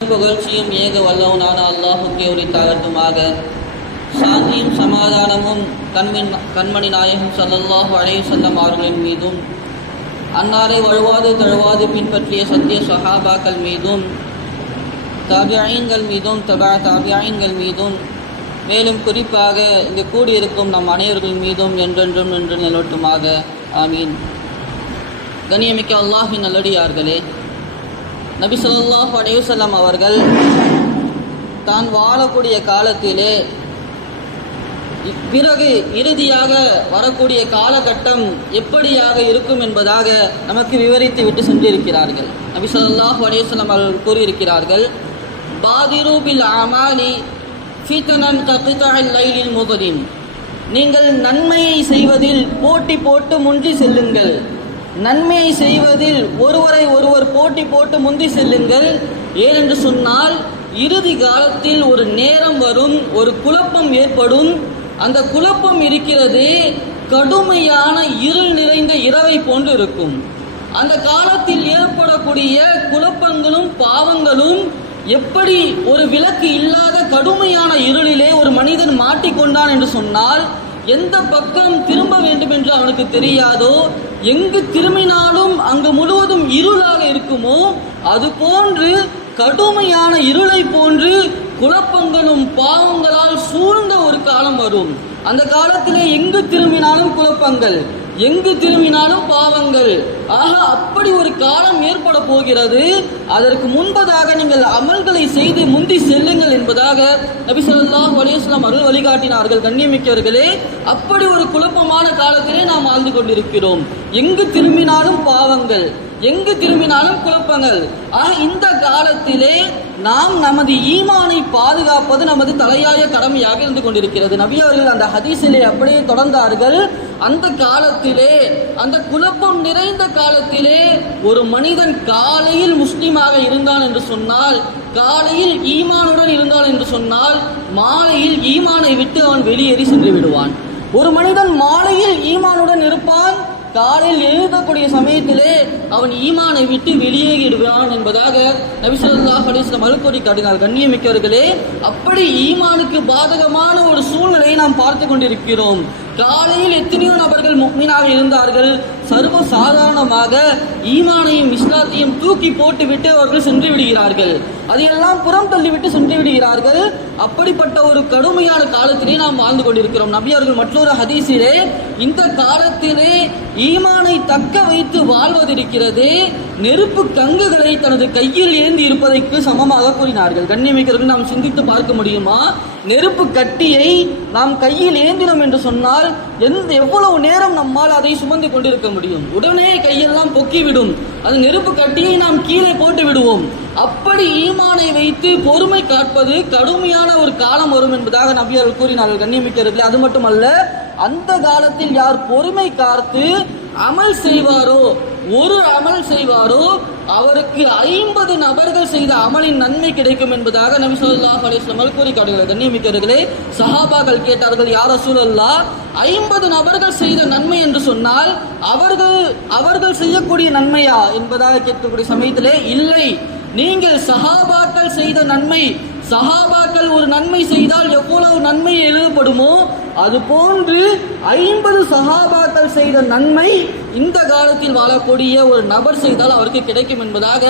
புகழ்ச்சியும் ஏக வல்லவனான அல்லாஹுக்கே உரித்தாகட்டுமாக சாந்தியும் சமாதானமும் கண்மின் கண்மணி நாயகம் சல்லல்லாஹு அலைஹி செல்லம் அவர்களின் மீதும் அன்னாரை வழுவாது தழுவாது பின்பற்றிய சத்திய சஹாபாக்கள் மீதும் தாபியாயின்கள் மீதும் தபா தாபியாயின்கள் மீதும் மேலும் குறிப்பாக இங்கு கூடியிருக்கும் நம் அனைவர்கள் மீதும் என்றென்றும் நின்று நிலவட்டுமாக. ஆமீன். கண்ணியமிக்க அல்லாஹின் நல்லடியார்களே நபி சொல்லாஹ் அலையுசல்லாம் அவர்கள் தான் வாழக்கூடிய காலத்திலே பிறகு இறுதியாக வரக்கூடிய காலகட்டம் எப்படியாக இருக்கும் என்பதாக நமக்கு விவரித்து விட்டு சென்றிருக்கிறார்கள். நபி சொல்லாஹ் அலையுசல்லாம் அவர்கள் கூறியிருக்கிறார்கள் பாதிரூபில் அமாலி ஃபீத்தனன் கபிதல் லைலில் முகதின். நீங்கள் நன்மையை செய்வதில் போட்டி போட்டு முன்றி செல்லுங்கள். நன்மையை செய்வதில் ஒருவரை ஒருவர் போட்டி போட்டு முந்தி செல்லுங்கள். ஏனென்று சொன்னால் இறுதி காலத்தில் ஒரு நேரம் வரும் ஒரு குழப்பம் ஏற்படும். அந்த குழப்பம் இருக்கிறது கடுமையான இருள் நிறைந்த இரவை போன்று இருக்கும். அந்த காலத்தில் ஏற்படக்கூடிய குழப்பங்களும் பாவங்களும் எப்படி ஒரு விளக்கு இல்லாத கடுமையான இருளிலே ஒரு மனிதன் மாட்டிக்கொண்டான் என்று சொன்னால் எந்த பக்கம் திரும்ப வேண்டும் என்று அவனுக்கு தெரியாதோ எங்கு திரும்பினாலும் அங்கு முழுவதும் இருளாக இருக்குமோ அது போன்று கடுமையான இருளை போன்று குழப்பங்களும் பாவங்களால் சூழ்ந்த ஒரு காலம் வரும். அந்த காலத்திலே எங்கு திரும்பினாலும் குழப்பங்கள். எங்கு திரும்பினாலும் பாவங்கள். ஆக அப்படி ஒரு காலம் ஏற்பட போகிறது. அதற்கு முன்பதாக நீங்கள் அமல்களை செய்து முந்தி செல்லுங்கள் என்பதாக நபி ஸல்லல்லாஹு அலைஹி அருள் வழிகாட்டினார்கள். கண்ணியமிக்கவர்களே அப்படி ஒரு குழப்பமான காலத்திலே நாம் வாழ்ந்து கொண்டிருக்கிறோம். எங்கு திரும்பினாலும் பாவங்கள். எங்கு திரும்பினாலும் குழப்பங்கள். ஆக இந்த காலத்திலே நாம் நமது ஈமானை பாதுகாப்பது நமது தலையாய கடமையாக இருந்து கொண்டிருக்கிறது. நபி அவர்கள் அந்த ஹதீஸிலே அப்படியே தொடர்ந்தார்கள். அந்த காலத்திலே அந்த குழப்பம் நிறைந்த காலத்திலே ஒரு மனிதன் காலையில் முஸ்லிமாக இருந்தான் என்று சொன்னால் காலையில் ஈமானுடன் இருந்தான் என்று சொன்னால் மாலையில் ஈமானை விட்டு அவன் வெளியேறி சென்று விடுவான். ஒரு மனிதன் மாலையில் ஈமானுடன் இருப்பான் காலையில் எழுதக்கூடிய சமயத்திலே அவன் ஈமானை விட்டு வெளியேறிடுவான் என்பதாக நபிசல்லாஹ் அலிஸ்லாம் அழுக்கொடி காட்டினார். கண்ணியமிக்கவர்களே அப்படி ஈமானுக்கு பாதகமான ஒரு சூழ்நிலையை நாம் பார்த்து கொண்டிருக்கிறோம். காலையில் எத்தனையோ நபர்கள் முக்மீனாக இருந்தார்கள். சர்வ சாதாரணமாக ஈமானையும் இஸ்லாத்தையும் தூக்கி போட்டுவிட்டு அவர்கள் சென்று விடுகிறார்கள். அதையெல்லாம் புறம் தள்ளிவிட்டு சென்று விடுகிறார்கள். அப்படிப்பட்ட ஒரு கடுமையான காலத்திலே நாம் வாழ்ந்து கொண்டிருக்கிறோம். நபி அவர்கள் மற்றொரு ஹதீஸிலே இந்த காலத்திலே ஈமானை தக்க வைத்து வாழ்வதிருக்கிறது. நெருப்பு கங்குகளை தனது கையில் ஏந்தி இருப்பதற்கு சமமாக கூறினார்கள். கண்ணியமிக்கிறவர்கள் நாம் சிந்தித்து பார்க்க முடியுமா? நெருப்பு கட்டியை நாம் கையில் ஏந்தினோம் என்று சொன்னால் எந்த எவ்வளவு நேரம் நம்மால் அதை சுமந்து கொண்டிருக்க முடியும்? முடியும். உடனே கையெல்லாம் பொக்கிவிடும். அது நெருப்பு கட்டியை நாம் கீழே போட்டு விடுவோம். அப்படி ஈமானை வைத்து பொறுமை காப்பது கடுமையான ஒரு காலம் வரும் என்பதாக நபியார்கள் கூறினார்கள் கண்ணியமிக்கிறது அது மட்டுமல்ல அந்த காலத்தில் யார் பொறுமை காத்து அமல் செய்வாரோ ஒரு அமல் செய்வாரோ அவருக்கு ஐம்பது நபர்கள் செய்த அமலின் நன்மை கிடைக்கும் என்பதாக நபி சொல்லா அலைஹி கூறி காட்டுகிறார். கண்ணியமிக்கவர்களே சஹாபாக்கள் கேட்டார்கள் யார சூழல்லா ஐம்பது நபர்கள் செய்த நன்மை என்று சொன்னால் அவர்கள் அவர்கள் செய்யக்கூடிய நன்மையா? என்பதாக கேட்கக்கூடிய சமயத்திலே இல்லை நீங்கள் சஹாபாக்கள் செய்த நன்மை சஹாபாக்கள் ஒரு நன்மை செய்தால் எவ்வளவு நன்மை எழுதப்படுமோ அது போன்று ஐம்பது சஹாபாக்கள் செய்த நன்மை இந்த காலத்தில் வாழக்கூடிய ஒரு நபர் செய்தால் அவருக்கு கிடைக்கும் என்பதாக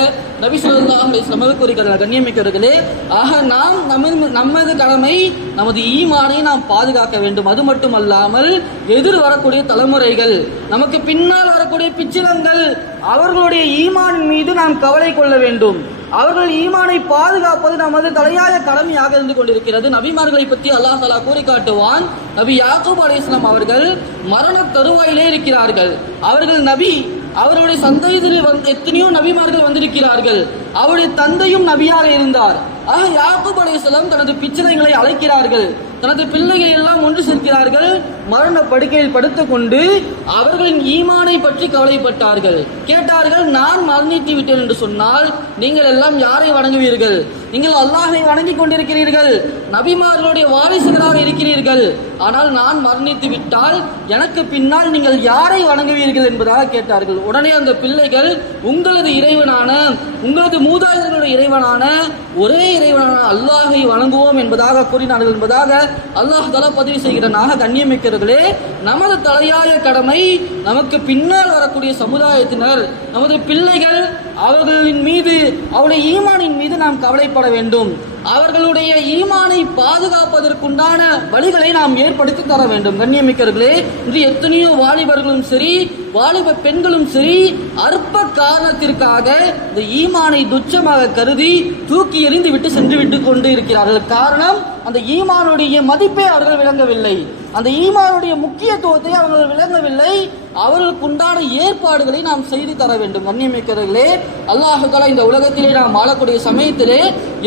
நபி ஸல்லல்லாஹு அலைஹி வஸல்லம் கூறுகிறார் கண்ணியமிக்கவர்களே ஆக நாம் நமது நமது கடமை நமது ஈமானை நாம் பாதுகாக்க வேண்டும். அது மட்டுமல்லாமல் எதிர் வரக்கூடிய தலைமுறைகள் நமக்கு பின்னால் வரக்கூடிய பிச்சிலங்கள் அவர்களுடைய ஈமான் மீது நாம் கவலை கொள்ள வேண்டும். அவர்கள் ஈமானை பாதுகாப்பது நமது தலையாய கடமையாக இருந்து கொண்டிருக்கிறது. நபிமார்களை பற்றி அல்லாஹ் தலா கூறி காட்டுவான் நபி யாக்கூப் அலைஹிஸ்லாம் அவர்கள் மரண தருவாயிலே இருக்கிறார்கள். அவர்கள் நபி அவர்களுடைய சந்ததியில் வந்து எத்தனையோ நபிமார்கள் வந்திருக்கிறார்கள். அவருடைய தந்தையும் நபியாக இருந்தார். ஆக யாக்கூப் அலி தனது பிச்சனைகளை அழைக்கிறார்கள். தனது பிள்ளைகளை எல்லாம் ஒன்று சேர்க்கிறார்கள். மரண படுக்கையில் படுத்துக்கொண்டு அவர்களின் ஈமானை பற்றி கவலைப்பட்டார்கள். கேட்டார்கள் நான் மரணித்து விட்டேன் என்று சொன்னால் நீங்கள் எல்லாம் யாரை வணங்குவீர்கள்? நீங்கள் அல்லாஹை வணங்கி கொண்டிருக்கிறீர்கள். நபிமார்களுடைய வாரிசுகளாக இருக்கிறீர்கள். ஆனால் நான் மரணித்து விட்டால் எனக்கு பின்னால் நீங்கள் யாரை வணங்குவீர்கள்? என்பதாக கேட்டார்கள். உடனே அந்த பிள்ளைகள் உங்களது இறைவனான உங்களது மூதாதையர்களுடைய இறைவனான ஒரே இறைவனான அல்லாஹை வணங்குவோம் என்பதாக கூறினார்கள் என்பதாக அல்லாஹ் தலா பதிவு செய்கிறனாக நண்பர்களே நமது தலையாய கடமை நமக்கு பின்னால் வரக்கூடிய சமுதாயத்தினர் நமது பிள்ளைகள் அவர்களின் மீது அவருடைய ஈமானின் மீது நாம் கவலைப்பட வேண்டும். அவர்களுடைய ஈமானை பாதுகாப்பதற்குண்டான வழிகளை நாம் ஏற்படுத்தி தர வேண்டும். கண்ணியமிக்கர்களே இன்று எத்தனையோ வாலிபர்களும் சரி வாலிப பெண்களும் சரி அற்ப காரணத்திற்காக இந்த ஈமானை துச்சமாக கருதி தூக்கி எறிந்து விட்டு சென்று விட்டு கொண்டு இருக்கிறார்கள். காரணம் அந்த ஈமானுடைய மதிப்பை அவர்கள் விளங்கவில்லை. அந்த ஈமானுடைய முக்கியத்துவத்தை அவர்கள் விளங்கவில்லை. அவர்களுக்கு உண்டான ஏற்பாடுகளை நாம் செய்து தர வேண்டும். கண்ணியமிக்கிறவர்களே அல்லாஹுக்களா இந்த உலகத்திலே நாம் வாழக்கூடிய சமயத்திலே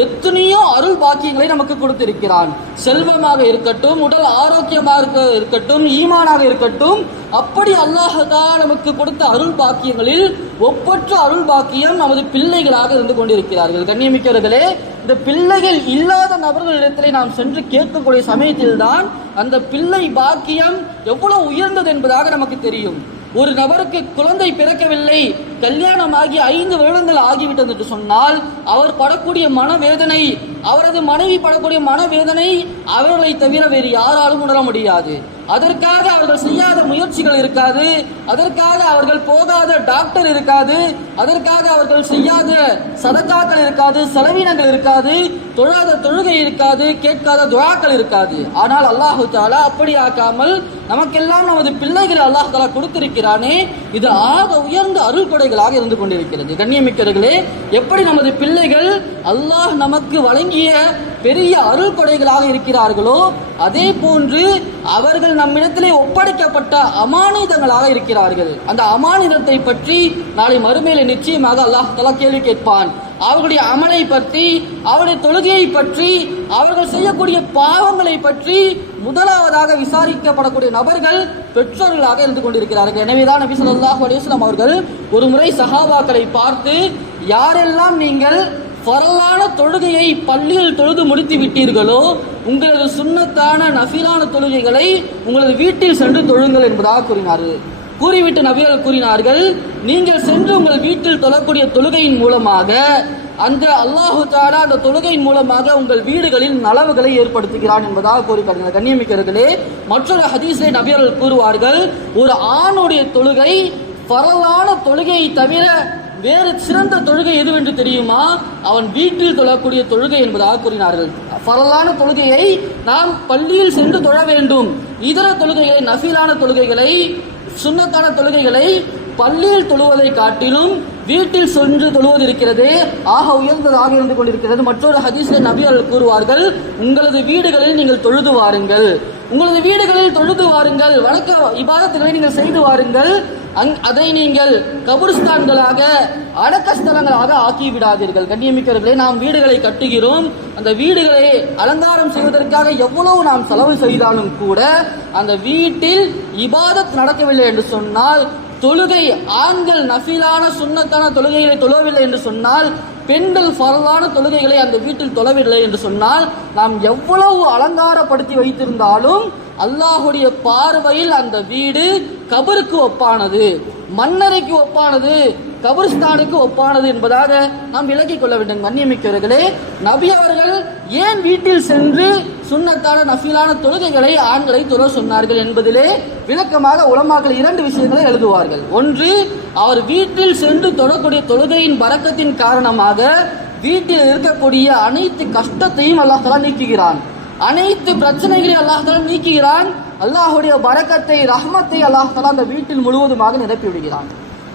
எத்தனையோ அருள் பாக்கியங்களை நமக்கு கொடுத்திருக்கிறான். செல்வமாக இருக்கட்டும் உடல் ஆரோக்கியமாக இருக்க இருக்கட்டும் ஈமானாக இருக்கட்டும் அப்படி அல்லாஹதா நமக்கு கொடுத்த அருள் பாக்கியங்களில் ஒப்பற்ற அருள் பாக்கியம் நமது பிள்ளைகளாக இருந்து கொண்டிருக்கிறார்கள். கண்ணியமிக்கிறவர்களே இந்த பிள்ளைகள் இல்லாத நபர்களிடத்திலே நாம் சென்று கேட்கக்கூடிய சமயத்தில்தான் அந்த பிள்ளை பாக்கியம் எவ்வளவு உயர்ந்தது என்பதாக நமக்கு தெரியும். ஒரு நபருக்கு குழந்தை பிறக்கவில்லை கல்யாணமாகி ஐந்து வருடங்கள் ஆகிவிட்டது என்று சொன்னால் அவர் படக்கூடிய மனவேதனை அவரது மனைவி படக்கூடிய மனவேதனை அவர்களை தவிர வேறு யாராலும் உணர முடியாது. அதற்காக அவர்கள் செய்யாத முயற்சிகள் இருக்காது அதற்காக அவர்கள் போகாத டாக்டர் இருக்காது அதற்காக அவர்கள் செய்யாத சதக்காக்கள் இருக்காது செலவினங்கள் இருக்காது தொழாத தொழுகை இருக்காது கேட்காத துவாக்கள் இருக்காது. ஆனால் அல்லாஹு தாலா அப்படி ஆக்காமல் நமக்கெல்லாம் நமது பிள்ளைகள் அல்லாஹ் தாலா கொடுத்திருக்கிறானே இது ஆக உயர்ந்த அருள் கொடைகளாக இருந்து கொண்டிருக்கிறது. கண்ணியமிக்கவர்களே எப்படி நமது பிள்ளைகள் அல்லாஹ் நமக்கு வழங்கிய பெரிய அருள் கொடைகளாக இருக்கிறார்களோ அதே போன்று அவர்கள் நம்மிடத்திலே ஒப்படைக்கப்பட்ட அமானிதங்களாக இருக்கிறார்கள். அந்த அமானிதத்தை பற்றி நாளை மறுமையில நிச்சயமாக அல்லாஹ் தலா கேள்வி கேட்பான். அவர்களுடைய அமலை பற்றி அவருடைய தொழுகையை பற்றி அவர்கள் செய்யக்கூடிய பாவங்களை பற்றி முதலாவதாக விசாரிக்கப்படக்கூடிய நபர்கள் பெற்றோர்களாக இருந்து கொண்டிருக்கிறார்கள். எனவேதான் நபி ஸல்லல்லாஹு அலிஸ்லாம் அவர்கள் ஒரு முறை சஹாபாக்களை பார்த்து யாரெல்லாம் நீங்கள் பரலான தொழுகையை பள்ளியில் தொழுது முடித்து விட்டீர்களோ உங்களது சுண்ணத்தான நஃபிலான தொழுகைகளை உங்களது வீட்டில் சென்று தொழுங்கள் என்பதாக கூறினார்கள். கூறிவிட்டு நபிகள் கூறினார்கள் நீங்கள் சென்று உங்கள் வீட்டில் தொழக்கூடிய தொழுகையின் மூலமாக அந்த அல்லாஹு தாலா அந்த தொழுகையின் மூலமாக உங்கள் வீடுகளில் நலவுகளை ஏற்படுத்துகிறான் என்பதாக கூறுகிறார்கள் கண்ணியமிக்கிறர்களே மற்றொரு ஹதீஸை நபியர்கள் கூறுவார்கள் ஒரு ஆணுடைய தொழுகை பரலான தொழுகையை தவிர வேறு சிறந்த தொழுகை எதுவென்று தெரியுமா? அவன் வீட்டில் தொழக்கூடிய தொழுகை என்பதாக கூறினார்கள். பரலான தொழுகையை நாம் பள்ளியில் சென்று தொழ வேண்டும். இதர தொழுகைகளை நஃபிலான தொழுகைகளை சுன்னத்தான தொழுகைகளை பள்ளியில் தொழுவதை காட்டிலும் வீட்டில் சென்று தொழுவது இருக்கிறது ஆக உயர்ந்ததாக இருந்து கொண்டிருக்கிறது. மற்றொரு ஹதீஸில் நபி அவர்கள் கூறுவார்கள் உங்களது வீடுகளில் நீங்கள் தொழுது வாருங்கள். உங்களது வீடுகளில் தொழுது வாருங்கள். வணக்க இபாதத்துகளை நீங்கள் செய்து வாருங்கள். அங் அதை நீங்கள் கபுர்ஸ்தான்களாக அடக்கஸ்தலங்களாக ஆக்கி விடாதீர்கள் கண்ணியமிக்கவர்களே நாம் வீடுகளை கட்டுகிறோம். அந்த வீடுகளை அலங்காரம் செய்வதற்காக எவ்வளவு நாம் செலவு செய்தாலும் கூட அந்த வீட்டில் இபாதத் நடக்கவில்லை என்று சொன்னால் தொழுகை ஆண்கள் நஃபிலான சுண்ணத்தான தொழுகைகளை தொழவில்லை என்று சொன்னால் பெண்கள் ஃபரலான தொழுகைகளை அந்த வீட்டில் தொழவில்லை என்று சொன்னால் நாம் எவ்வளவு அலங்காரப்படுத்தி வைத்திருந்தாலும் அல்லாஹுடைய பார்வையில் அந்த வீடு கபருக்கு ஒப்பானது மன்னரைக்கு ஒப்பானது கபர்ஸ்தானுக்கு ஒப்பானது என்பதாக நாம் விலகிக் கொள்ள வேண்டும். கண்ணியமிக்கவர்களே நபி அவர்கள் ஏன் வீட்டில் சென்று சுண்ணத்தான நஃபிலான தொழுகைகளை ஆண்களை தொழ சொன்னார்கள் என்பதிலே விளக்கமாக உலமாக்கள் இரண்டு விஷயங்களை எழுதுவார்கள். ஒன்று அவர் வீட்டில் சென்று தொடக்கூடிய தொழுகையின் பறக்கத்தின் காரணமாக வீட்டில் இருக்கக்கூடிய அனைத்து கஷ்டத்தையும் அல்லாஹ் நீக்குகிறான். அனைத்து பிரச்சனைகளையும் அல்லாஹ் நீக்குகிறான். அல்லாஹுடைய வரக்கத்தை ரஹ்மத்தை அல்லாஹ் அந்த வீட்டில் முழுவதுமாக நிரப்பி விடுகிறான்.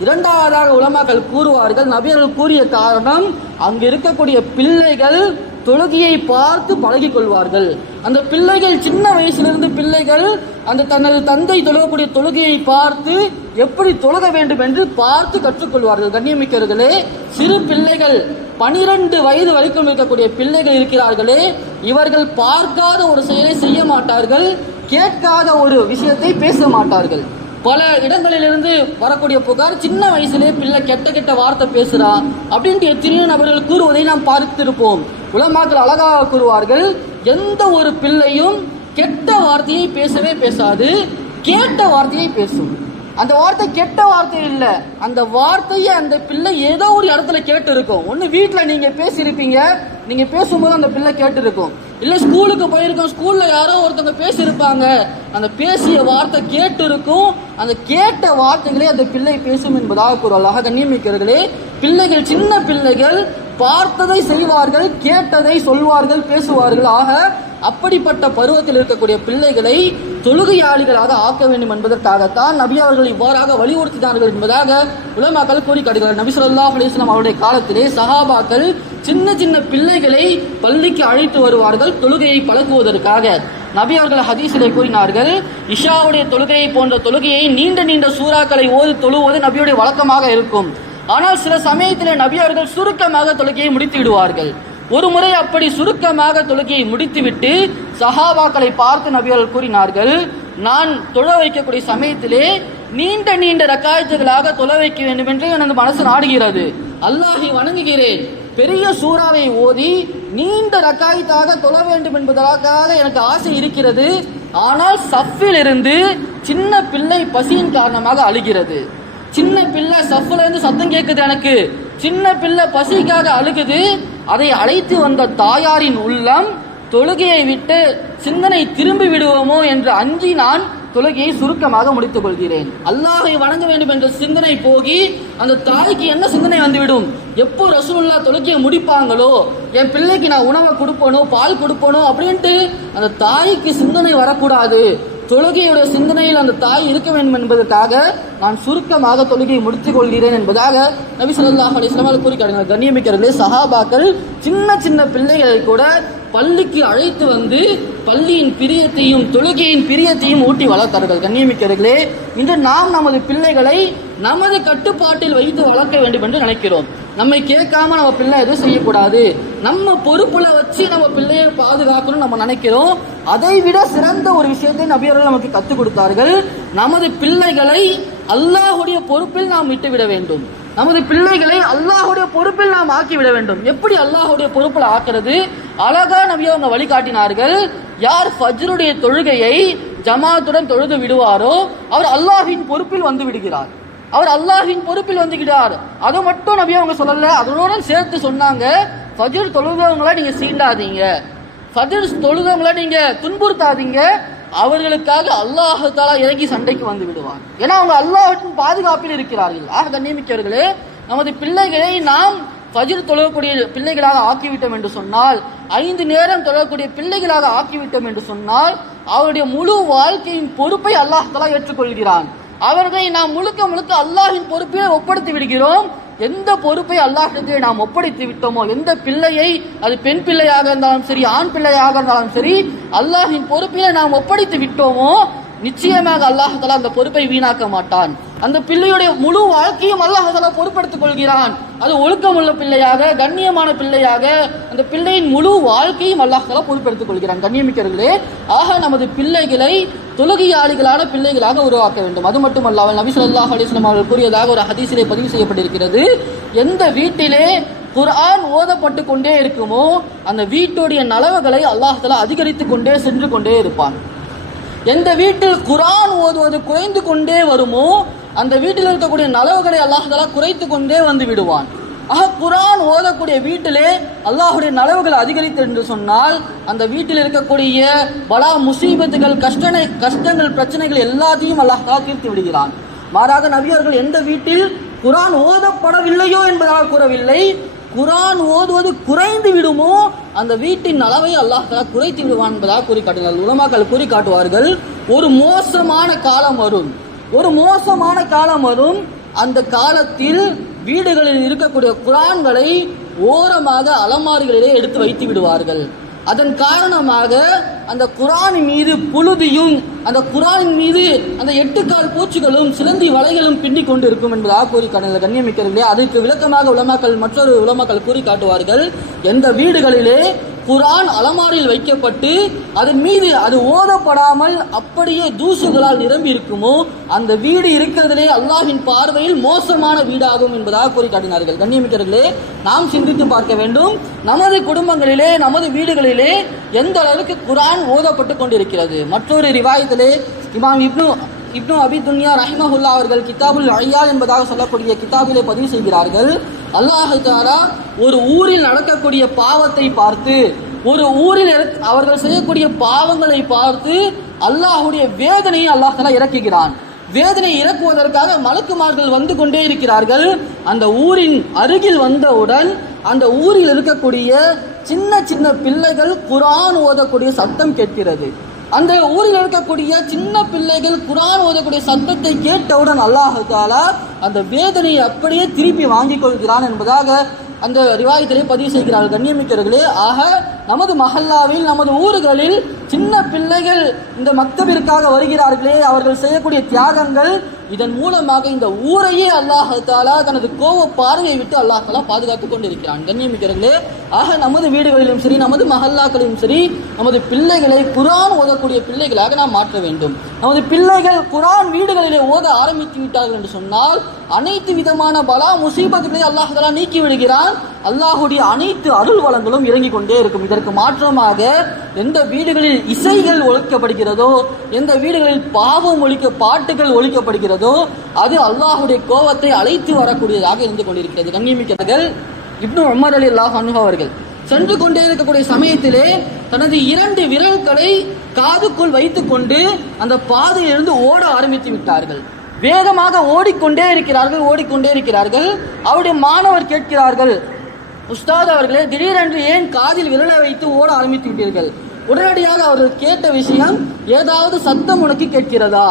இரண்டாவதாக உலமாக்கள் கூறுவார்கள் நபியர்கள் கூறிய காரணம் அங்கு இருக்கக்கூடிய பிள்ளைகள் தொழுகையை பார்த்து பழகி கொள்வார்கள். அந்த பிள்ளைகள் சின்ன வயசிலிருந்து பிள்ளைகள் அந்த தனது தந்தை தொழுகக்கூடிய தொழுகையை பார்த்து எப்படி தொழுக வேண்டும் என்று பார்த்து கற்றுக்கொள்வார்கள். கண்ணியமிக்கவர்களே சிறு பிள்ளைகள் பனிரெண்டு வயது வரைக்கும் இருக்கக்கூடிய பிள்ளைகள் இருக்கிறார்களே இவர்கள் பார்க்காத ஒரு செயலை செய்ய மாட்டார்கள் கேட்காத ஒரு விஷயத்தை பேச மாட்டார்கள். பல இடங்களிலிருந்து வரக்கூடிய புகார் சின்ன வயசுலேயே பிள்ளை கெட்ட கெட்ட வார்த்தை பேசுறா அப்படின்ட்டு எத்தனையோ நபர்கள் கூறுவதை நாம் பார்த்திருப்போம். உலமாக்கள் அழகாக கூறுவார்கள் எந்த ஒரு பிள்ளையும் கெட்ட வார்த்தையை பேசவே பேசாது கேட்ட வார்த்தையை பேசும். அந்த வார்த்தை கெட்ட வார்த்தை இல்ல. அந்த வார்த்தையை அந்த பிள்ளை ஏதோ ஒரு இடத்துல கேட்டு இருக்கும் ஒன்று வீட்டில் நீங்க பேசியிருப்பீங்க. நீங்க பேசும்போது அந்த பிள்ளை கேட்டு இருக்கும் இல்ல ஸ்கூலுக்கு போயிருக்கோம். ஸ்கூல்ல யாரோ ஒருத்தவங்க பேசியிருப்பாங்க. அந்த பேசிய வார்த்தை கேட்டு இருக்கும் அந்த கேட்ட வார்த்தைகளே அந்த பிள்ளை பேசும் என்பதாக கூறலாக நியமிக்கிறார்களே பிள்ளைகள் சின்ன பிள்ளைகள் பார்த்ததை செய்வார்கள் கேட்டதை சொல்வார்கள் பேசுவார்கள். ஆக அப்படிப்பட்ட பருவத்தில் இருக்கக்கூடிய பிள்ளைகளை தொழுகையாளிகளாக ஆக்க வேண்டும் என்பதற்காகத்தான் நபி அவர்கள் இவ்வாறாக வலியுறுத்தினார்கள் என்பதாக உலமாக்கள் கூறி காட்டுகிறார் நபி ஸல்லல்லாஹு அலிஸ்லாம் அவருடைய காலத்திலே சஹாபாக்கள் சின்ன சின்ன பிள்ளைகளை பள்ளிக்கு அழைத்து வருவார்கள் தொழுகையை பழக்குவதற்காக. நபி அவர்கள் ஹதீஸிலே கூறினார்கள் இஷாவுடைய தொழுகையை போன்ற தொழுகையை நீண்ட நீண்ட சூறாக்களை ஓதி தொழுவது நபியுடைய வழக்கமாக இருக்கும். ஆனால் சில சமயத்தில் நபி அவர்கள் சுருக்கமாக தொழுகையை முடித்து விடுவார்கள் ஒரு முறை அப்படி சுருக்கமாக தொழுகையை முடித்துவிட்டு சஹாபாக்களை பார்த்து நபியர்கள் கூறினார்கள் நான் தொழ வைக்கக்கூடிய சமயத்திலே நீண்ட நீண்ட ரக்காயத்துகளாக தொழ வைக்க வேண்டும் என்று எனது மனசு நாடுகிறது. அல்லாஹை வணங்குகிறேன். பெரிய சூறாவை ஓதி நீண்ட ரக்காயத்தாக தொழ வேண்டும் என்பதற்காக எனக்கு ஆசை இருக்கிறது. ஆனால் சஃபில் இருந்து சின்ன பிள்ளை பசியின் காரணமாக அழுகிறது. சின்ன பிள்ளை சஃப்ல இருந்து சத்தம் கேட்குது எனக்கு. சின்ன பிள்ளை பசிக்காக அழுகுது. அதை அழைத்து வந்த தாயாரின் உள்ளம் தொழுகையை விட்டு சிந்தனை திரும்பி விடுவோமோ என்று அஞ்சி நான் தொழுகையை சுருக்கமாக முடித்துக் கொள்கிறேன். அல்லாஹை வணங்க வேண்டும் என்ற சிந்தனை போகி அந்த தாய்க்கு என்ன சிந்தனை வந்துவிடும்? எப்போ ரசூல்லா தொழுகையை முடிப்பாங்களோ என் பிள்ளைக்கு நான் உணவை கொடுப்பனோ பால் கொடுப்பனோ அப்படின்ட்டு அந்த தாய்க்கு சிந்தனை வரக்கூடாது. தொழுகையுடைய சிந்தனையில் அந்த தாய் இருக்க வேண்டும் என்பதற்காக நான் சுருக்கமாக தொழுகையை முடித்துக் கொள்கிறேன் என்பதாக நபி சொல்லாஹ் அலைஹி வஸல்லம் கண்ணியமிக்கிறது காட்டுகிறார் சஹாபாக்கள் சின்ன சின்ன பிள்ளைகளை கூட பள்ளிக்கு அழைத்து வந்து பள்ளியின் பிரியத்தையும் தொழுகையின் பிரியத்தையும் ஊட்டி வளர்த்தார்கள். கண்ணியமிக்கிறீர்களே இன்று நாம் நமது பிள்ளைகளை நமது கட்டுப்பாட்டில் வைத்து வளர்க்க வேண்டும் என்று நினைக்கிறோம். நம்மை கேட்காம நம்ம பிள்ளை எதுவும் செய்யக்கூடாது. நம்ம பொறுப்புல வச்சு நம்ம பிள்ளையை பாதுகாக்கணும்னு நம்ம நினைக்கிறோம். அதை விட சிறந்த ஒரு விஷயத்தை நபியர்கள் நமக்கு கற்றுக் கொடுத்தார்கள். நமது பிள்ளைகளை அல்லாஹுடைய பொறுப்பில் நாம் விட்டுவிட வேண்டும். நமது பிள்ளைகளை அல்லாஹுடைய பொறுப்பில் நாம் ஆக்கிவிட வேண்டும். எப்படி அல்லாஹுடைய பொறுப்பில் ஆக்குறது? அழகா நபி அவங்க வழிகாட்டினார்கள். யார் ஃபஜ்ருடைய தொழுகையை ஜமாத்துடன் தொழுது விடுவாரோ அவர் அல்லாஹின் பொறுப்பில் வந்து விடுகிறார். அவர் அல்லாஹின் பொறுப்பில் வந்துகிறார் அது மட்டும் நபி அவங்க சொல்லல அதனுடன் சேர்த்து சொன்னாங்க ஃபஜ்ர் தொழுகவங்களை நீங்க சீண்டாதீங்க. ஃபஜ்ர் தொழுகவங்களை நீங்க துன்புறுத்தாதீங்க. அவர்களுக்காக அல்லாஹாலா இறங்கி சண்டைக்கு வந்து விடுவார் ஏன்னா அவங்க அல்லாஹின் பாதுகாப்பில் இருக்கிறார்கள். ஆக கண்ணியமிக்கவர்களே நமது பிள்ளைகளை நாம் ஃபஜ்ர் தொழக்கூடிய பிள்ளைகளாக ஆக்கிவிட்டோம் என்று சொன்னால் ஐந்து நேரம் தொழக்கூடிய பிள்ளைகளாக ஆக்கிவிட்டோம் என்று சொன்னால் அவருடைய முழு வாழ்க்கையின் பொறுப்பை அல்லாஹாலா ஏற்றுக்கொள்கிறான். அவர்களை நாம் முழுக்க முழுக்க அல்லாஹின் பொறுப்பில் ஒப்படைத்து விடுகிறோம். எந்த பொறுப்பை அல்லாஹ்விடத்திலே நாம் ஒப்படைத்து விட்டோமோ எந்த பிள்ளையை அது பெண் பிள்ளையாக இருந்தாலும் சரி ஆண் பிள்ளையாக இருந்தாலும் சரி அல்லாஹின் பொறுப்பில நாம் ஒப்படைத்து விட்டோமோ நிச்சயமாக அல்லாஹ் தலா அந்த பொறுப்பை வீணாக்க மாட்டான். அந்த பிள்ளையுடைய முழு வாழ்க்கையும் அல்லாஹ் தலா பொறுப்படுத்திக் கொள்கிறான். அது ஒழுக்கமுள்ள பிள்ளையாக கண்ணியமான பிள்ளையாக அந்த பிள்ளையின் முழு வாழ்க்கையும் அல்லாஹால தலா பொறுப்படுத்திக் கொள்கிறான். கண்ணியமிக்கர்களே ஆக நமது பிள்ளைகளை தொழுகையாளிகளான பிள்ளைகளாக உருவாக்க வேண்டும். அது மட்டுமல்லாமல் நபி ஸல்லல்லாஹு அலைஹி அவர்கள் கூறியதாக ஒரு ஹதீசிலே பதிவு செய்யப்பட்டிருக்கிறது. எந்த வீட்டிலே குர்ஆன் ஓதப்பட்டு கொண்டே இருக்குமோ அந்த வீட்டுடைய நலவுகளை அல்லாஹ் தலா அதிகரித்து கொண்டே சென்று கொண்டே இருப்பான். எந்த வீட்டில் குரான் ஓதுவது குறைந்து கொண்டே வருமோ அந்த வீட்டில் இருக்கக்கூடிய நலவுகளை அல்லாஹாலா குறைத்து கொண்டே வந்து விடுவான். ஆக குரான் ஓதக்கூடிய வீட்டிலே அல்லாஹுடைய நலவுகள் அதிகரித்து என்று சொன்னால் அந்த வீட்டில் இருக்கக்கூடிய பலா முசீபத்துகள் கஷ்டனை கஷ்டங்கள் பிரச்சனைகள் எல்லாத்தையும் அல்லாஹா தீர்த்து விடுகிறான். மாறாக நபியர்கள் எந்த வீட்டில் குரான் ஓதப்படவில்லையோ என்பதாக கூறவில்லை குரான் ஓதுவது குறைந்து விடுமோ? அந்த வீட்டின் அளவை அல்லாஹ் குறைத்து விடுவான் என்பதாக கூறி காட்டினார்கள் உலமாக்கள் கூறி காட்டுவார்கள் ஒரு மோசமான காலம் வரும். ஒரு மோசமான காலம் வரும். அந்த காலத்தில் வீடுகளில் இருக்கக்கூடிய குரான்களை ஓரமாக அலமாரிகளிலே எடுத்து வைத்து விடுவார்கள். அதன் காரணமாக அந்த குரான் மீது புழுதியும் அந்த குரானின் மீது அந்த எட்டுக்கால் பூச்சிகளும் சிலந்தி வலைகளும் பின்னி கொண்டு இருக்கும் என்பதாக கூறி கடந்த கண்ணியமிக்கிறதிலே அதற்கு விளக்கமாக உலமாக்கள் மற்றொரு உலமாக்கள் கூறி காட்டுவார்கள். எந்த வீடுகளிலே குரான் அலமாரியில் வைக்கப்பட்டு அதன் மீது அது ஓதப்படாமல் அப்படியே தூசுகளால் நிரம்பி இருக்குமோ அந்த வீடு இருக்கிறதுலே அல்லாஹின் பார்வையில் மோசமான வீடாகும் என்பதாக கூறி காட்டினார்கள். கண்ணியமிக்கர்களே நாம் சிந்தித்து பார்க்க வேண்டும். நமது குடும்பங்களிலே நமது வீடுகளிலே எந்த அளவுக்கு குரான் ஓதப்பட்டு கொண்டிருக்கிறது? மற்றொரு ரிவாயத்திலே இமாம் இப்னு இப்னு அபி துன்யா ரஹிமஹுல்லா அவர்கள் கிதாபுல் ஐயால் என்பதாக சொல்லக்கூடிய கிதாபிலே பதிவு செய்கிறார்கள். அல்லாஹ் ஒரு ஊரில் நடக்கக்கூடிய பாவத்தை பார்த்து ஒரு ஊரில் இறக்- அவர்கள் செய்யக்கூடிய பாவங்களை பார்த்து அல்லாஹ்வுடைய வேதனையை அல்லாஹ் இறக்குகிறான். வேதனை இறக்குவதற்காக மலக்குமார்கள் வந்து கொண்டே இருக்கிறார்கள். அந்த ஊரின் அருகில் வந்தவுடன் அந்த ஊரில் இருக்கக்கூடிய சின்ன சின்ன பிள்ளைகள் குரான் ஓதக்கூடிய சத்தம் கேட்கிறது. அந்த ஊரில் இருக்கக்கூடிய சின்ன பிள்ளைகள் குரான் ஓதக்கூடிய சத்தத்தை கேட்டவுடன் அல்லாஹால அந்த வேதனையை அப்படியே திருப்பி வாங்கிக் கொள்கிறான் என்பதாக அந்த ரிவாயத்திலே பதிவு செய்கிறார்கள். கண்ணியமிக்கவர்களே ஆக நமது மஹல்லாவில் நமது ஊர்களில் சின்ன பிள்ளைகள் இந்த மக்தபிற்காக வருகிறார்களே அவர்கள் செய்யக்கூடிய தியாகங்கள் இதன் மூலமாக இந்த ஊரையே அல்லாஹ் தாலா தனது கோவ பார்வையை விட்டு அல்லாஹ் தாலா பாதுகாத்துக் கொண்டிருக்கிறான். கண்ணியமிக்கிறது ஆக நமது வீடுகளிலும் சரி நமது மஹல்லாக்களிலும் சரி நமது பிள்ளைகளை குரான் ஓதக்கூடிய பிள்ளைகளாக நாம் மாற்ற வேண்டும். நமது பிள்ளைகள் குரான் வீடுகளிலே ஓத ஆரம்பித்து விட்டார்கள் என்று சொன்னால் அனைத்து விதமான பலா முசீபத்துகளை அல்லாஹ் தாலா நீக்கி விடுகிறான். அல்லாஹுடைய அனைத்து அருள் வளங்களும் இறங்கிக் கொண்டே இருக்கும். இதற்கு மாற்றமாக எந்த வீடுகளில் இசைகள் ஒழிக்கப்படுகிறதோ எந்த வீடுகளில் பாவம் ஒழிக்க பாட்டுகள் ஒழிக்கப்படுகிறதோ அது அல்லாஹுடைய கோபத்தை அழைத்து வரக்கூடியதாக இருந்து கொண்டிருக்கிறது. கண்ணியமிக்கிறார்கள் இப்னு உமர் அலி அல்லாஹ் அவர்கள் சென்று கொண்டே இருக்கக்கூடிய சமயத்திலே தனது இரண்டு விரல்களை காதுக்குள் வைத்துக்கொண்டு அந்த பாதையிலிருந்து ஓட ஆரம்பித்து விட்டார்கள். வேகமாக ஓடிக்கொண்டே இருக்கிறார்கள் ஓடிக்கொண்டே இருக்கிறார்கள். அவருடைய மாணவர் கேட்கிறார்கள் உஸ்தாத் அவர்களே திடீரென்று ஏன் காதில் விரலை வைத்து ஓட ஆரம்பித்து விட்டீர்கள்? உடனடியாக அவர்கள் கேட்ட விஷயம் ஏதாவது சத்தம் உனக்கு கேட்கிறதா?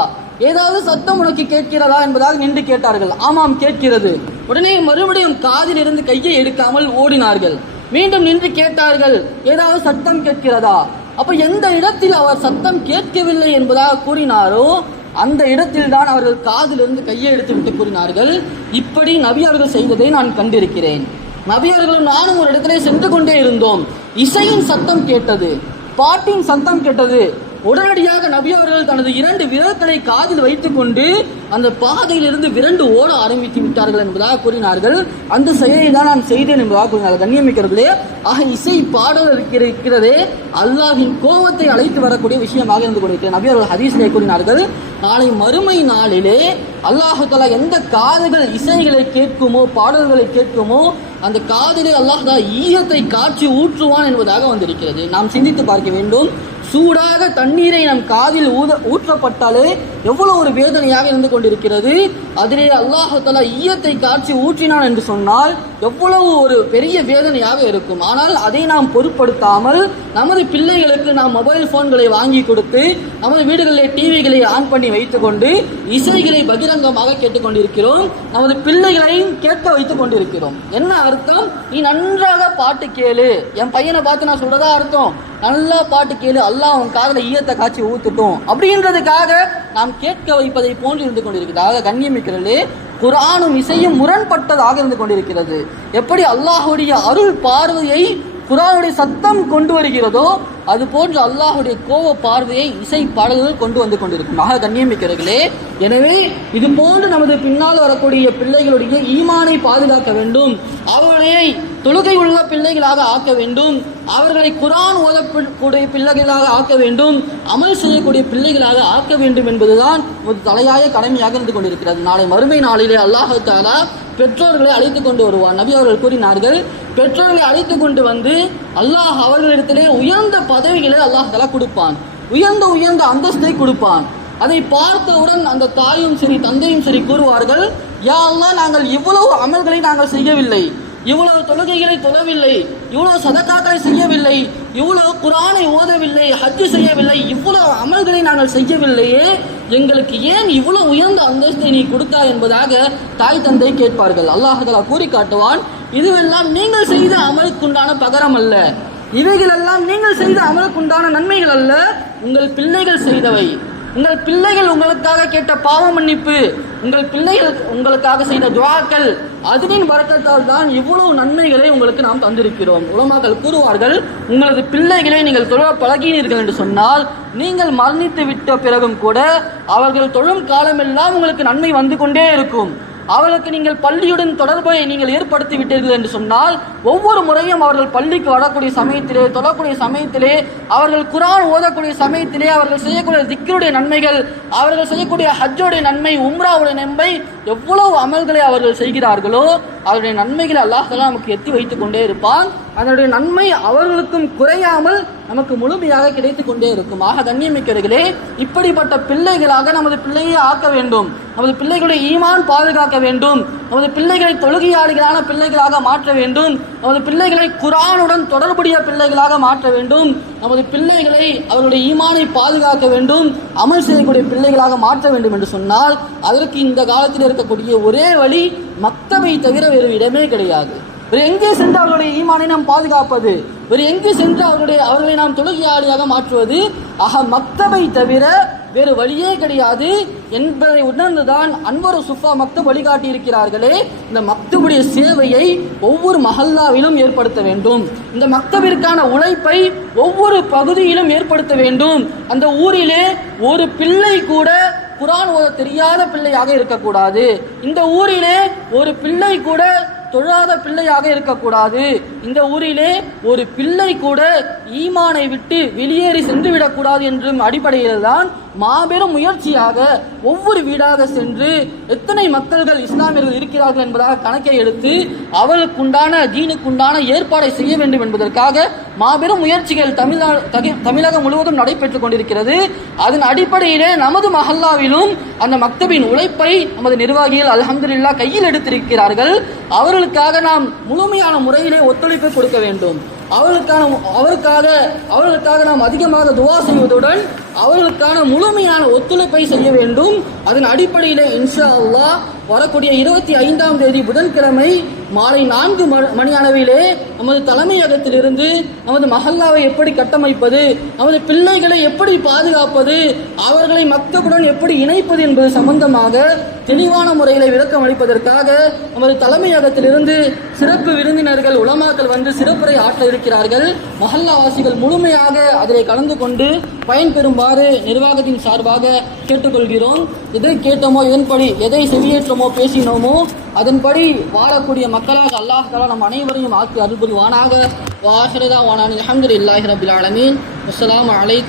ஏதாவது சத்தம் உனக்கு கேட்கிறதா என்பதாக நின்று கேட்டார்கள். ஆமாம் கேட்கிறது. உடனே மறுபடியும் காதில் இருந்து கையை எடுக்காமல் ஓடினார்கள். மீண்டும் நின்று கேட்டார்கள் ஏதாவது சத்தம் கேட்கிறதா? அப்ப எந்த இடத்தில் அவர் சத்தம் கேட்கவில்லை என்பதாக கூறினாரோ அந்த இடத்தில் தான் அவர்கள் காதிலிருந்து கையை எடுத்து விட்டு கூறினார்கள். இப்படி நபி அவர்கள் செய்ததை நான் கண்டிருக்கிறேன். நபியர்களும் நானும் ஒரு இடத்திலே சென்று கொண்டே இருந்தோம். இசையின் சத்தம் கேட்டது. பாட்டின் சத்தம் கேட்டது. உடனடியாக நபி அவர்கள் தனது இரண்டு விரல்களை காதில் வைத்துக்கொண்டு அந்த பாதையிலிருந்து விரண்டு ஓட ஆரம்பித்து விட்டார்கள் என்பதாக கூறினார்கள். அந்த செயலை தான் நான் செய்தேன் என்பதாக கூறினார்கள். கண்ணியமிக்கிறவர்களே ஆக இசை பாடல் இருக்கிறதே அல்லாஹின் கோபத்தை அழைத்து வரக்கூடிய விஷயமாக இருந்து கொண்டிருக்கிறது. நபி அவர்கள் ஹதீஸிலே கூறினார்கள் நாளை மறுமை நாளிலே அல்லாஹு தலா எந்த காதுகள் இசைகளை கேட்குமோ பாடல்களை கேட்குமோ அந்த காதலில் அல்லாஹ் ஈயத்தை காட்சி ஊற்றுவான் என்பதாக வந்திருக்கிறது. நாம் சிந்தித்து பார்க்க வேண்டும். சூடாக தண்ணீரை நம் காதில் ஊத ஊற்றப்பட்டாலே எவ்வளவு ஒரு வேதனையாக இருந்து கொண்டிருக்கிறது? அதிலே அல்லாஹால ஈயத்தை காட்சி ஊற்றினான் என்று சொன்னால் எவ்வளவு ஒரு பெரிய வேதனையாக இருக்கும். ஆனால் அதை நாம் பொருட்படுத்தாமல் நமது பிள்ளைகளுக்கு நாம் மொபைல் போன்களை வாங்கி கொடுத்து நமது வீடுகளிலே டிவிகளை ஆன் பண்ணி வைத்துக்கொண்டு இசைகளை பகிரங்கமாக கேட்டுக்கொண்டிருக்கிறோம். நமது பிள்ளைகளையும் கேட்க வைத்துக் கொண்டிருக்கிறோம். என்ன அர்த்தம்? நீ நன்றாக பாட்டு கேளு. என் பையனை பார்த்து நான் சொல்றதா அர்த்தம்? நல்லா பாட்டு கேளு அல்லாஹ் அவன் காதல ஈயத்தை காட்சி ஊத்துட்டும். அப்படின்றதுக்காக நாம் கேட்க வைப்பதை போன்று இருந்து கொண்டிருக்கிறது ஆக கண்ணியமிக்கிறது குரானும் இசையும் முரண்பட்டதாக இருந்து கொண்டிருக்கிறது. எப்படி அல்லாஹுடைய அருள் பார்வையை குரானுடைய சத்தம் கொண்டு வருகிறதோ அது போன்று அல்லாஹுடைய கோப பார்வையை இசை பாடல்கள் கொண்டு வந்து கொண்டிருக்கும். ஆக கண்ணியமிக்கிறர்களே எனவே இது போன்று நமது பின்னால் வரக்கூடிய பிள்ளைகளுடைய ஈமானை பாதுகாக்க வேண்டும். அவர்களை தொழுகை உள்ள பிள்ளைகளாக ஆக்க வேண்டும். அவர்களை குரான் ஓதக்கூடிய பிள்ளைகளாக ஆக்க வேண்டும். அமல் செய்யக்கூடிய பிள்ளைகளாக ஆக்க வேண்டும் என்பதுதான் ஒரு தலையாய கடமையாக இருந்து கொண்டிருக்கிறது. நாளை மறுமை நாளிலே அல்லாஹாலா பெற்றோர்களை அழைத்து கொண்டு வருவான். நபி அவர்கள் கூறினார்கள் பெற்றோர்களை அழைத்து கொண்டு வந்து அல்லாஹ் அவர்களிடத்திலே உயர்ந்த பதவிகளை அல்லாஹ் தலா கொடுப்பான். உயர்ந்த உயர்ந்த அந்தஸ்தை கொடுப்பான். அதை பார்த்தவுடன் அந்த தாயும் சரி தந்தையும் சரி கூறுவார்கள் யா அல்லா நாங்கள் இவ்வளவு அமல்களை நாங்கள் செய்யவில்லை. இவ்வளவு தொழுகைகளை தொழவில்லை இவ்வளவு சதக்காக்களை செய்யவில்லை இவ்வளவு குரானை ஓதவில்லை ஹஜ்ஜு செய்யவில்லை இவ்வளவு அமல்களை நாங்கள் செய்யவில்லையே எங்களுக்கு ஏன் இவ்வளவு உயர்ந்த அந்தஸ்தை நீ கொடுத்தாய் என்பதாக தாய் தந்தை கேட்பார்கள். அல்லாஹலா கூறி காட்டுவான் இதுவெல்லாம் நீங்கள் செய்த அமலுக்குண்டான பகரம் அல்ல. இவைகளெல்லாம் நீங்கள் செய்த அமலுக்குண்டான நன்மைகள் அல்ல. உங்கள் பிள்ளைகள் செய்தவை. உங்கள் பிள்ளைகள் உங்களுக்காக கேட்ட பாவ மன்னிப்பு உங்கள் பிள்ளைகள் உங்களுக்காக செய்த துவாக்கள் அதுவின் வரக்கத்தால் தான் இவ்வளவு நன்மைகளை உங்களுக்கு நாம் தந்திருக்கிறோம். உலமாக்கள் கூறுவார்கள் உங்களது பிள்ளைகளை நீங்கள் தொழ பழகினீர்கள் என்று சொன்னால் நீங்கள் மரணித்து விட்ட பிறகும் கூட அவர்கள் தொழும் காலமெல்லாம் உங்களுக்கு நன்மை வந்து கொண்டே இருக்கும். அவர்களுக்கு நீங்கள் பள்ளியுடன் தொடர்பை நீங்கள் ஏற்படுத்தி விட்டீர்கள் என்று சொன்னால் ஒவ்வொரு முறையும் அவர்கள் பள்ளிக்கு வரக்கூடிய சமயத்திலே தொடக்கூடிய சமயத்திலே அவர்கள் குரான் ஓதக்கூடிய சமயத்திலே அவர்கள் செய்யக்கூடிய திக்கருடைய நன்மைகள் அவர்கள் செய்யக்கூடிய ஹஜ்ஜோடைய நன்மை உம்ராவுடைய நன்மை எவ்வளவு அமல்களை அவர்கள் செய்கிறார்களோ அவருடைய நன்மைகளை அல்லாஹ் நமக்கு எத்தி வைத்துக் கொண்டே இருப்பான். அதனுடைய நன்மை அவர்களுக்கும் குறையாமல் நமக்கு முழுமையாக கிடைத்து கொண்டே இருக்கும். ஆக கண்ணியமிக்கவர்களே இப்படிப்பட்ட பிள்ளைகளாக நமது பிள்ளையை ஆக்க வேண்டும். நமது பிள்ளைகளுடைய ஈமான் பாதுகாக்க வேண்டும். நமது பிள்ளைகளை தொழுகையாளிகளான பிள்ளைகளாக மாற்ற வேண்டும். நமது பிள்ளைகளை குரானுடன் தொடர்புடைய பிள்ளைகளாக மாற்ற வேண்டும். நமது பிள்ளைகளை அவருடைய ஈமானை பாதுகாக்க வேண்டும். அமல் செய்யக்கூடிய பிள்ளைகளாக மாற்ற வேண்டும் என்று சொன்னால் அதற்கு இந்த காலத்தில் இருக்கக்கூடிய ஒரே வழி மக்தவை தவிர வேறு இடமே கிடையாது. எங்கே சென்று அவர்களுடைய ஈமானை நாம் பாதுகாப்பது? வேறு எங்கு சென்று அவருடைய அவர்களை நாம் தொழுகையாளியாக மாற்றுவது? ஆக மக்தபை தவிர வேறு வழியே கிடையாது என்பதை உணர்ந்துதான் அன்வரு சுஃபா மக்தப் வழிகாட்டி இருக்கிறார்களே இந்த மக்தபுடைய சேவையை ஒவ்வொரு மஹல்லாவிலும் ஏற்படுத்த வேண்டும். இந்த மக்தபிற்கான உழைப்பை ஒவ்வொரு பகுதியிலும் ஏற்படுத்த வேண்டும். அந்த ஊரிலே ஒரு பிள்ளை கூட குரான் ஓத தெரியாத பிள்ளையாக இருக்கக்கூடாது. இந்த ஊரிலே ஒரு பிள்ளை கூட தொழாத பிள்ளையாக இருக்கக்கூடாது. இந்த ஊரிலே ஒரு பிள்ளை கூட ஈமானை விட்டு வெளியேறி சென்று விடக்கூடாது என்றும் அடிப்படையில் தான் மாபெரும் முயற்சியாக ஒவ்வொரு வீடாக சென்று எத்தனை மக்கள்கள் இஸ்லாமியர்கள் இருக்கிறார்கள் என்பதாக கணக்கை எடுத்து அவர்களுக்குண்டான தீனுக்குண்டான ஏற்பாடை செய்ய வேண்டும் என்பதற்காக மாபெரும் முயற்சிகள் தமிழ்நாடு தமிழகம் முழுவதும் நடைபெற்றுக் கொண்டிருக்கிறது. அதன் அடிப்படையிலே நமது மஹல்லாவிலும் அந்த மக்தபின் உழைப்பை நமது நிர்வாகிகள் அல்ஹம்துலில்லா கையில் எடுத்திருக்கிறார்கள். அவர்களுக்காக நாம் முழுமையான முறையிலே ஒத்துழைப்பு கொடுக்க வேண்டும். அவர்களுக்கான அவருக்காக அவர்களுக்காக நாம் அதிகமாக துவா செய்வதுடன் அவர்களுக்கான முழுமையான ஒத்துழைப்பை செய்ய வேண்டும். அதன் அடிப்படையில் இன்ஷா அல்லா வரக்கூடிய இருபத்தி ஐந்தாம் தேதி புதன்கிழமை மாலை நான்கு ம- மணி அளவிலே நமது தலைமையகத்திலிருந்து நமது மஹல்லாவை எப்படி கட்டமைப்பது நமது பிள்ளைகளை எப்படி பாதுகாப்பது அவர்களை மக்களுடன் எப்படி இணைப்பது என்பது சம்பந்தமாக தெளிவான முறையில் விளக்கம் அளிப்பதற்காக நமது தலைமையகத்திலிருந்து சிறப்பு விருந்தினர்கள் உலமாக்கள் வந்து சிறப்புரை ஆற்ற இருக்கிறார்கள். மஹல்லாவாசிகள் முழுமையாக அதில் கலந்து கொண்டு பயன்பெறுமாறு நிர்வாகத்தின் சார்பாக கேட்டுக்கொள்கிறோம். எதை கேட்டோமோ இதன்படி எதை செவியேற்றமோ பேசினோமோ அதன்படி வாழக்கூடிய மக்களாக அல்லாஹ் தலா நம் அனைவரையும் ஆக்கி அருள் புரிவானாக வாஹிரதா வானான் இல்லாஹி ரபில் ஆலமீன். அஸ்லாம் அலைக்கும்